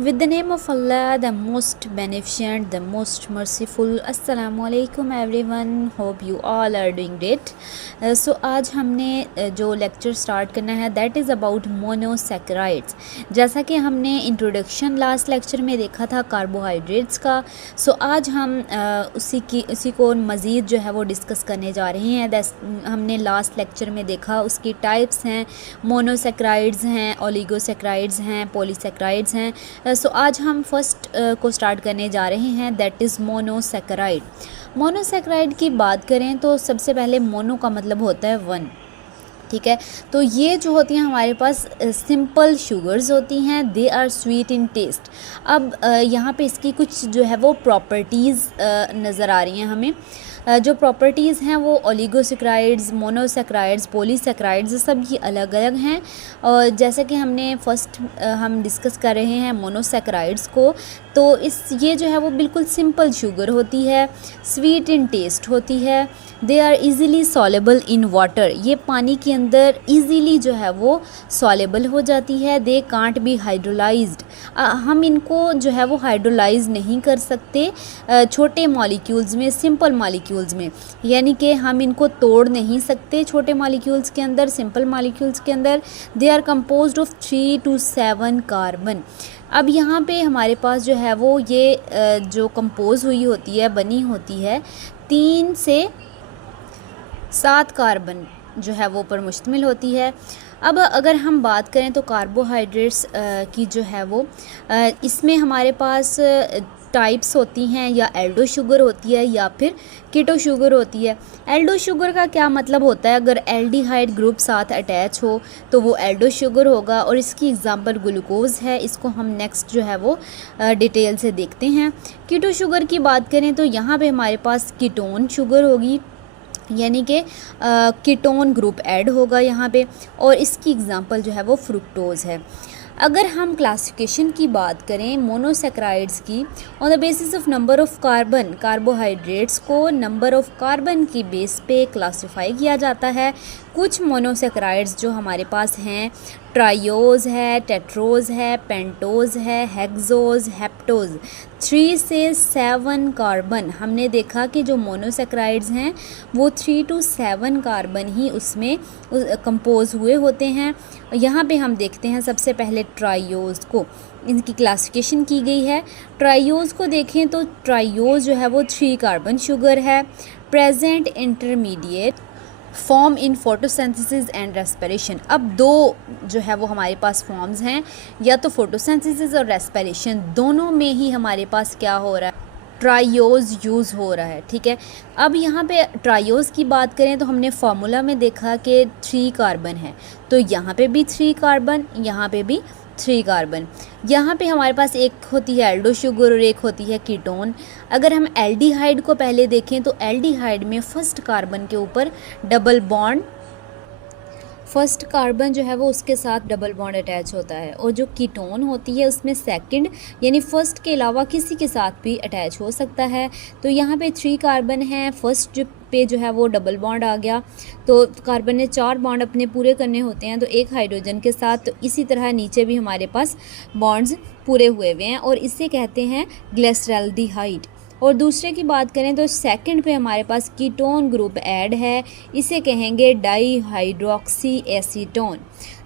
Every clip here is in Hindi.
With the name of Allah, the most beneficent, the most merciful. Assalamu alaikum everyone. Hope you all are doing great. So आज हमने जो लेक्चर स्टार्ट करना है दैट इज़ अबाउट मोनोसैकेराइड्स। जैसा कि हमने इंट्रोडक्शन लास्ट लेक्चर में देखा था कार्बोहाइड्रेट्स का, सो आज हम उसी को मज़ीद जो है वो डिस्कस करने जा रहे हैं। हमने लास्ट लेक्चर में देखा उसकी टाइप्स हैं, मोनोसैकेराइड्स हैं, ओलिगोसैकेराइड्स हैं, पॉलीसैकेराइड्स हैं। सो आज हम फर्स्ट को स्टार्ट करने जा रहे हैं दैट इज़ मोनोसैकेराइड। मोनोसैकेराइड की बात करें तो सबसे पहले मोनो का मतलब होता है वन, ठीक है। तो ये जो होती हैं हमारे पास सिंपल शुगर्स होती हैं, they are sweet in taste. अब यहाँ पे इसकी कुछ जो है वो प्रॉपर्टीज़ नज़र आ रही हैं हमें। जो प्रॉपर्टीज़ हैं वो ओलिगोसैकेराइड्स, मोनोसैकेराइड्स, पॉलीसैकेराइड्स सब की अलग अलग हैं। और जैसे कि हमने हम डिस्कस कर रहे हैं मोनोसैकेराइड्स को, तो ये जो है वो बिल्कुल सिंपल शुगर होती है, स्वीट इन टेस्ट होती है, they are easily soluble in water. ये पानी के अंदर इजीली जो है वो सॉलेबल हो जाती है। दे कांट बी हाइड्रोलाइज्ड, हम इनको जो है वो हाइड्रोलाइज नहीं कर सकते छोटे मॉलिक्यूल्स में, सिंपल मॉलिक्यूल्स में, यानी कि हम इनको तोड़ नहीं सकते छोटे मॉलिक्यूल्स के अंदर, सिंपल मॉलिक्यूल्स के अंदर। They are composed of 3 to 7 carbon. अब यहाँ पे हमारे पास जो है वो ये जो कंपोज हुई होती है, बनी होती है 3 से 7 कार्बन जो है वो पर मुश्तमिल होती है। अब अगर हम बात करें तो कार्बोहाइड्रेट्स की जो है वो इसमें हमारे पास टाइप्स होती हैं, या एल्डो शुगर होती है या फिर कीटो शुगर होती है। एल्डो शुगर का क्या मतलब होता है, अगर एल्डिहाइड ग्रुप साथ अटैच हो तो वो एल्डो शुगर होगा, और इसकी एग्जांपल ग्लूकोज है। इसको हम नेक्स्ट जो है वो डिटेल से देखते हैं। कीटो शुगर की बात करें तो यहाँ पे हमारे पास कीटोन शुगर होगी, यानी कि कीटोन ग्रुप ऐड होगा यहाँ पे, और इसकी एग्जांपल जो है वो फ्रुक्टोज़ है। अगर हम क्लासिफिकेशन की बात करें मोनोसैकेराइड्स की, on the basis of number of carbon, carbohydrates को नंबर ऑफ कार्बन की बेस पे क्लासिफाई किया जाता है। कुछ मोनोसैकेराइड्स जो हमारे पास हैं, ट्रायोज है, टेट्रोज है, पेंटोज है, हेक्सोज, हेप्टोज, 3 से 7 कार्बन। हमने देखा कि जो मोनोसैकेराइड्स हैं वो 3 to 7 कार्बन ही उसमें कंपोज हुए होते हैं। यहाँ पे हम देखते हैं सबसे पहले ट्रायोज को, इनकी क्लासिफिकेशन की गई है। ट्रायोज को देखें तो ट्रायोज जो है वो 3 कार्बन शुगर है, present intermediate, form in photosynthesis and respiration. अब दो जो है वो हमारे पास फॉर्म्स हैं, या तो फोटोसिंथेसिस और रेस्पिरेशन, दोनों में ही हमारे पास क्या हो रहा है, ट्रायोज यूज़ हो रहा है, ठीक है। अब यहाँ पे ट्रायोज की बात करें तो हमने फार्मूला में देखा कि 3 कार्बन है, तो यहाँ पे भी 3 कार्बन, यहाँ पे भी 3 कार्बन। यहाँ पे हमारे पास एक होती है एल्डो शुगर और एक होती है कीटोन। अगर हम एल्डिहाइड को पहले देखें तो एल्डिहाइड में फर्स्ट कार्बन के ऊपर डबल बॉन्ड, फर्स्ट कार्बन जो है वो उसके साथ डबल बॉन्ड अटैच होता है, और जो कीटोन होती है उसमें सेकंड यानी फर्स्ट के अलावा किसी के साथ भी अटैच हो सकता है। तो यहाँ पे 3 कार्बन है, फर्स्ट पे जो है वो डबल बॉन्ड आ गया, तो कार्बन ने 4 बॉन्ड अपने पूरे करने होते हैं, तो एक हाइड्रोजन के साथ। तो इसी तरह नीचे भी हमारे पास बॉन्ड्स पूरे हुए हुए हैं, और इसे कहते हैं ग्लिसरॉल्डिहाइड। और दूसरे की बात करें तो सेकंड पे हमारे पास कीटोन ग्रुप ऐड है, इसे कहेंगे डाईहाइड्रोक्सी एसीटोन।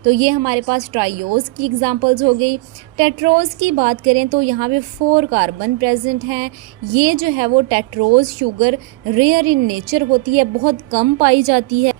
तो ये हमारे पास ट्रायोज की एग्जांपल्स हो गई। टेट्रोज की बात करें तो यहाँ पे 4 कार्बन प्रेजेंट हैं। ये जो है वो tetrose sugar rare in nature होती है, बहुत कम पाई जाती है,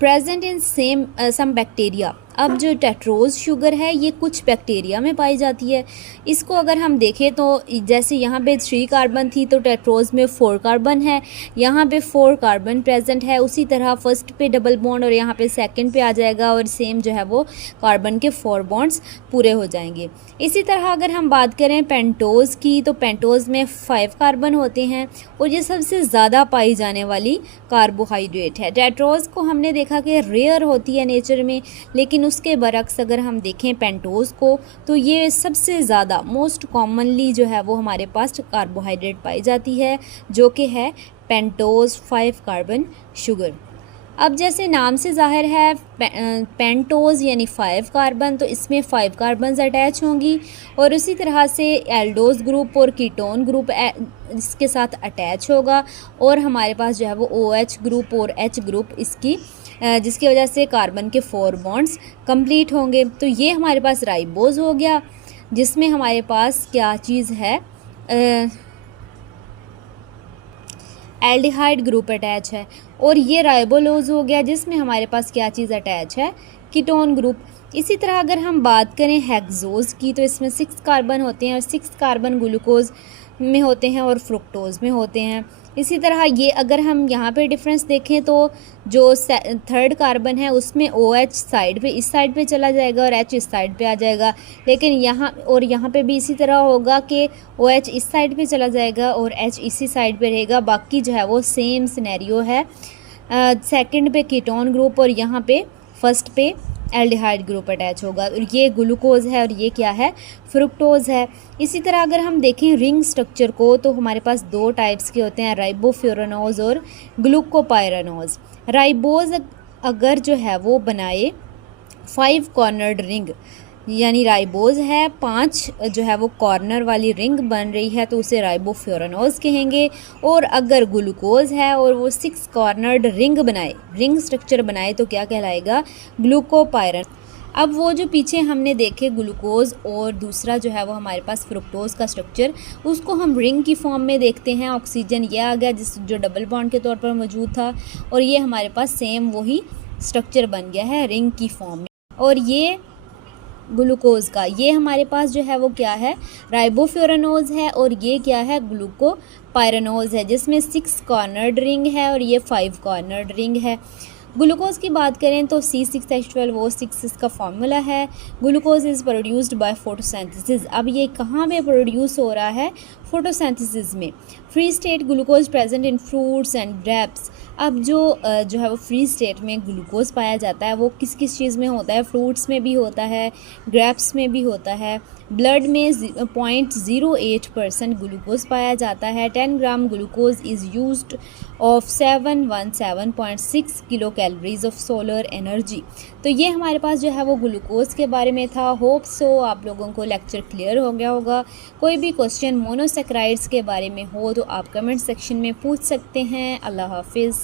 प्रेजेंट इन सम बैक्टीरिया। अब जो टेट्रोज शुगर है ये कुछ बैक्टीरिया में पाई जाती है। इसको अगर हम देखें तो जैसे यहाँ पे 3 कार्बन थी तो टेट्रोज में 4 कार्बन है, यहाँ पे 4 कार्बन प्रेजेंट है। उसी तरह फर्स्ट पे डबल बॉन्ड और यहाँ पे सेकंड पे आ जाएगा, और सेम जो है वो कार्बन के 4 बॉन्ड्स पूरे हो जाएंगे। इसी तरह अगर हम बात करें पेंटोज़ की, तो पेंटोज़ में 5 कार्बन होते हैं, और ये सबसे ज़्यादा पाई जाने वाली कार्बोहाइड्रेट है। टेट्रोज को हमने देखा कि रेयर होती है नेचर में, लेकिन उसके बरक्स अगर हम देखें पेंटोज़ को तो ये सबसे ज़्यादा मोस्ट कॉमनली जो है वो हमारे पास कार्बोहाइड्रेट पाई जाती है, जो कि है पेंटोज़ 5 कार्बन शुगर। अब जैसे नाम से ज़ाहिर है पेंटोज़ यानी 5 कार्बन, तो इसमें 5 कार्बन्स अटैच होंगी और उसी तरह से एल्डोज़ ग्रुप और कीटोन ग्रुप इसके साथ अटैच होगा और हमारे पास जो है वो OH ग्रुप और H ग्रुप इसकी जिसकी वजह से कार्बन के 4 बॉन्ड्स कंप्लीट होंगे। तो ये हमारे पास राइबोज़ हो गया, जिसमें हमारे पास क्या चीज़ है, एल्डिहाइड ग्रुप अटैच है। और ये राइबोलोज हो गया, जिसमें हमारे पास क्या चीज़ अटैच है, कीटोन ग्रुप। इसी तरह अगर हम बात करें हेक्सोज़ की, तो इसमें 6 कार्बन होते हैं और 6 कार्बन ग्लूकोज में होते हैं और फ्रुक्टोज़ में होते हैं। इसी तरह ये अगर हम यहाँ पे डिफरेंस देखें तो जो 3rd कार्बन है उसमें OH साइड पे, इस साइड पे चला जाएगा और H इस साइड पे आ जाएगा। लेकिन यहाँ पे भी इसी तरह होगा कि OH इस साइड पे चला जाएगा और H इसी साइड पे रहेगा। बाकी जो है वो सेम सिनेरियो है। सेकंड पे कीटोन ग्रुप और यहाँ पे फर्स्ट पे एल्डिहाइड ग्रुप अटैच होगा और ये ग्लूकोज है और ये क्या है, फ्रुक्टोज है। इसी तरह अगर हम देखें रिंग स्ट्रक्चर को, तो हमारे पास 2 टाइप्स के होते हैं, राइबोफ्यूरानोज और ग्लूकोपाइरानोज। राइबोज अगर जो है वो बनाए 5 कॉर्नर्ड रिंग, यानी राइबोज है 5 जो है वो कॉर्नर वाली रिंग बन रही है, तो उसे राइबोफ्यूरानोज कहेंगे। और अगर ग्लूकोज है और वो 6 कॉर्नर्ड रिंग बनाए, रिंग स्ट्रक्चर बनाए, तो क्या कहलाएगा, ग्लूकोपाइरन। अब वो जो पीछे हमने देखे ग्लूकोज और दूसरा जो है वो हमारे पास फ्रुक्टोज का स्ट्रक्चर, उसको हम रिंग की फॉर्म में देखते हैं। ऑक्सीजन ये आ गया जो डबल बॉन्ड के तौर पर मौजूद था और ये हमारे पास सेम वही स्ट्रक्चर बन गया है रिंग की फॉर्म में। और ये ग्लूकोज का, ये हमारे पास जो है वो क्या है, राइबोफ्यूरानोज है और ये क्या है, ग्लूकोपाइरानोज है, जिसमें 6 कॉर्नर्ड रिंग है और ये 5 कॉर्नर्ड रिंग है। ग्लूकोज की बात करें तो C6H12O6 इसका फार्मूला है। Glucose is produced by photosynthesis. अब ये कहाँ पे प्रोड्यूस हो रहा है, फोटोसिंथेसिस में। Free state glucose present in fruits and grapes. अब जो है वो फ्री स्टेट में ग्लूकोज पाया जाता है वो किस किस चीज़ में होता है, फ्रूट्स में भी होता है, ग्रेप्स में भी होता है। ब्लड में 0.08% ग्लूकोज पाया जाता है। 10 gram glucose is used of 717.6 kilo calories of solar energy. तो ये हमारे पास जो है वो ग्लूकोज के बारे में था। होप सो आप लोगों को लेक्चर क्लियर हो गया होगा। कोई भी क्वेश्चन मोनोसेक्राइड्स के बारे में हो तो आप कमेंट सेक्शन में पूछ सकते हैं। अल्लाह हाफिज़।